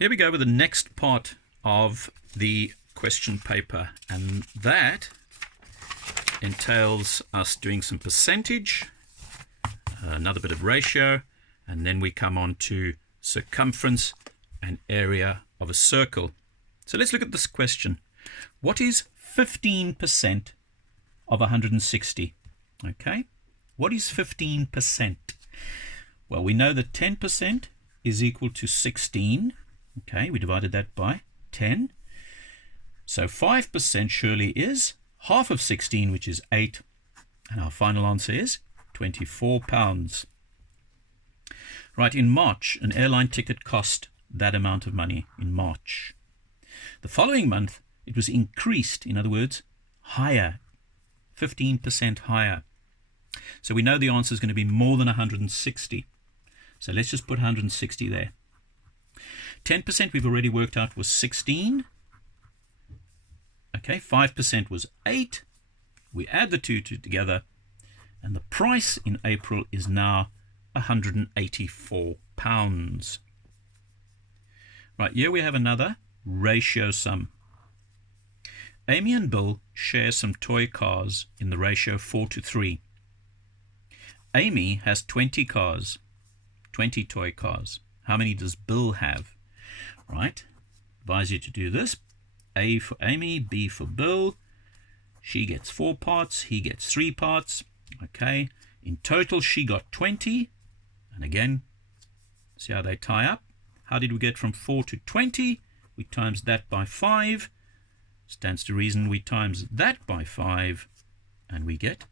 Here we go with the next part of the question paper, and that entails us doing some percentage, another bit of ratio, and then we come on to circumference and area of a circle. So let's look at this question. What is 15% of 160? Okay, what is 15%? Well, we know that 10% is equal to 16. Okay, we divided that by 10. So 5% surely is half of 16, which is 8. And our final answer is £24. Right, in March, an airline ticket cost that amount of money in March. The following month, it was increased, in other words, higher, 15% higher. So we know the answer is going to be more than 160. So let's just put 160 there. 10% we've already worked out was 16. Okay, 5% was 8. We add the two together, and the price in April is now £184. Right, here we have another ratio sum. Amy and Bill share some toy cars in the ratio 4:3. Amy has 20 cars, 20 toy cars. How many does Bill have? Right, advise you to do this. A for Amy, B for Bill. She gets 4 parts, he gets 3 parts. Okay, in total she got 20. And again, see how they tie up. How did we get from 4 to 20? We times that by 5. Stands to reason we times that by 5, and we get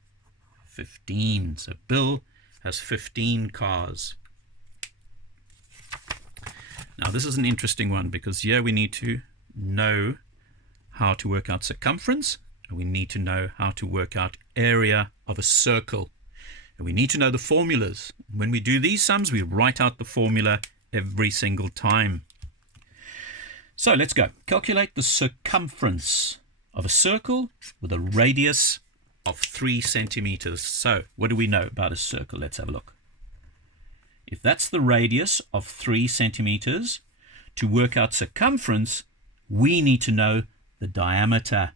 15. So Bill has 15 cars. Now this is an interesting one, because here we need to know how to work out circumference, and we need to know how to work out area of a circle, and we need to know the formulas. When we do these sums, we write out the formula every single time. So let's go. Calculate the circumference of a circle with a radius of 3 centimeters. So what do we know about a circle? Let's have a look. If that's the radius of 3 centimeters, to work out circumference, we need to know the diameter,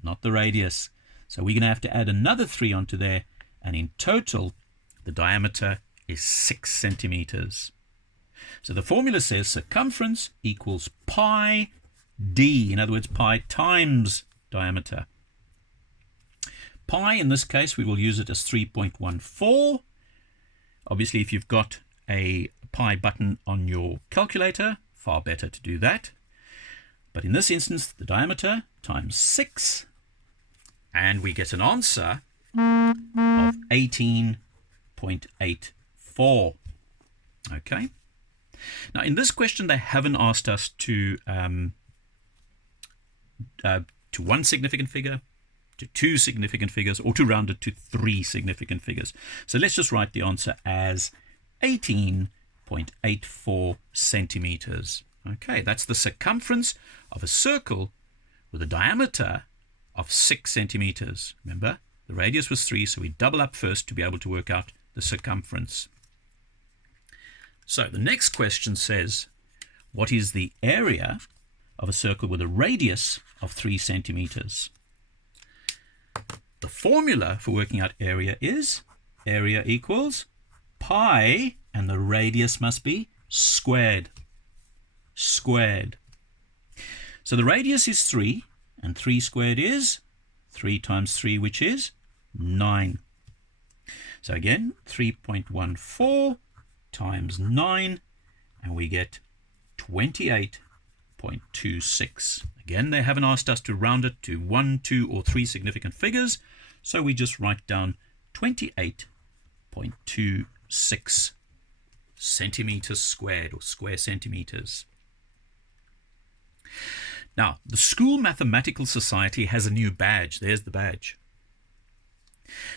not the radius. So we're going to have to add another 3 onto there, and in total, the diameter is 6 centimeters. So the formula says circumference equals pi d, in other words, pi times diameter. Pi, in this case, we will use it as 3.14. Obviously, if you've got a pi button on your calculator, far better to do that. But in this instance, the diameter times 6, and we get an answer of 18.84. Okay. Now, in this question, they haven't asked us to one significant figure, to 2 significant figures, or to round it to 3 significant figures. So let's just write the answer as 18.84 centimeters. Okay, that's the circumference of a circle with a diameter of 6 centimeters. Remember, the radius was 3, so we double up first to be able to work out the circumference. So the next question says, what is the area of a circle with a radius of 3 centimeters? The formula for working out area is area equals pi, and the radius must be squared. Squared. So the radius is 3, and 3 squared is 3 times 3, which is 9. So again, 3.14 times 9, and we get 28.26. Again, they haven't asked us to round it to 1, 2, or 3 significant figures, so we just write down 28.26 centimeters squared, or square centimeters. Now, the School Mathematical Society has a new badge. There's the badge.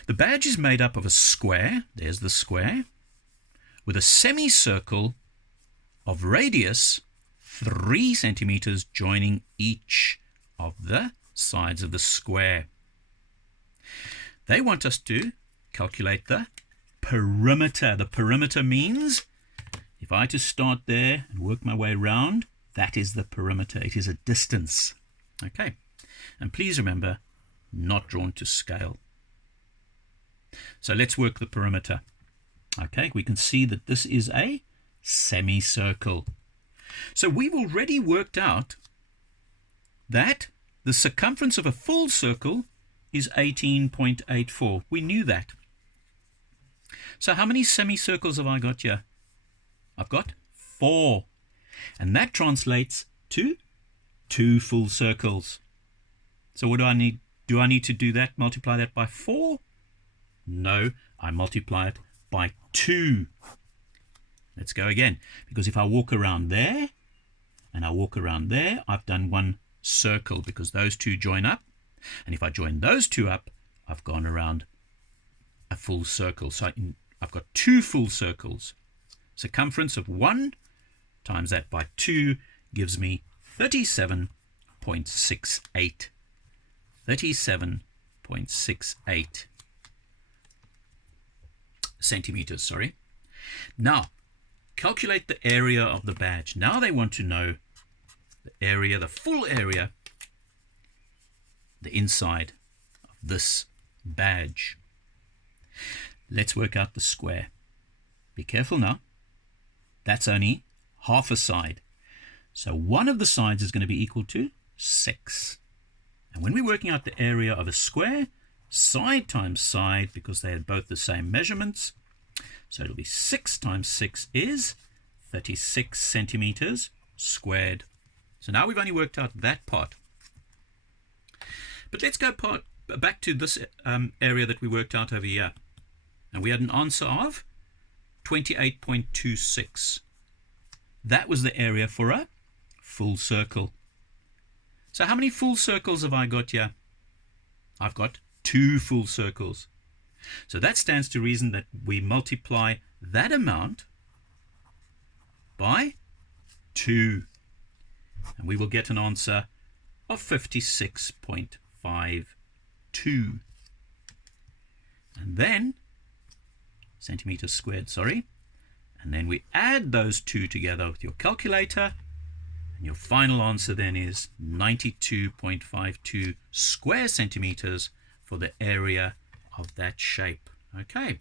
The badge is made up of a square, there's the square, with a semicircle of radius 3 centimeters joining each of the sides of the square. They want us to calculate the perimeter. The perimeter means if I to start there and work my way around, That is the perimeter. It is a distance. Okay. And please remember, not drawn to scale. So let's work the perimeter. Okay, we can see that this is a semicircle. So we've already worked out that the circumference of a full circle is 18.84. We knew that. So how many semicircles have I got here? I've got 4. And that translates to 2 full circles. So what do I need? Do I need to do that, multiply that by 4? No, I multiply it by 2. Let's go again. Because if I walk around there and I walk around there, I've done 1 circle because those 2 join up. And if I join those 2 up, I've gone around a full circle. So I've got 2 full circles. Circumference of 1 times that by 2 gives me 37.68. 37.68 centimeters, sorry. Now, calculate the area of the badge. Now they want to know the area, the full area, the inside of this badge. Let's work out the square. Be careful now. That's only half a side. So one of the sides is going to be equal to 6. And when we're working out the area of a square, side times side, because they had both the same measurements, so it'll be 6 times 6 is 36 centimeters squared. So now we've only worked out that part. But let's go back to this area that we worked out over here. And we had an answer of 28.26. That was the area for a full circle. So how many full circles have I got here? I've got 2 full circles. So that stands to reason that we multiply that amount by 2. And we will get an answer of 56.52. And then, centimeters squared, sorry. And then we add those 2 together with your calculator. And your final answer then is 92.52 square centimeters for the area of that shape. Okay.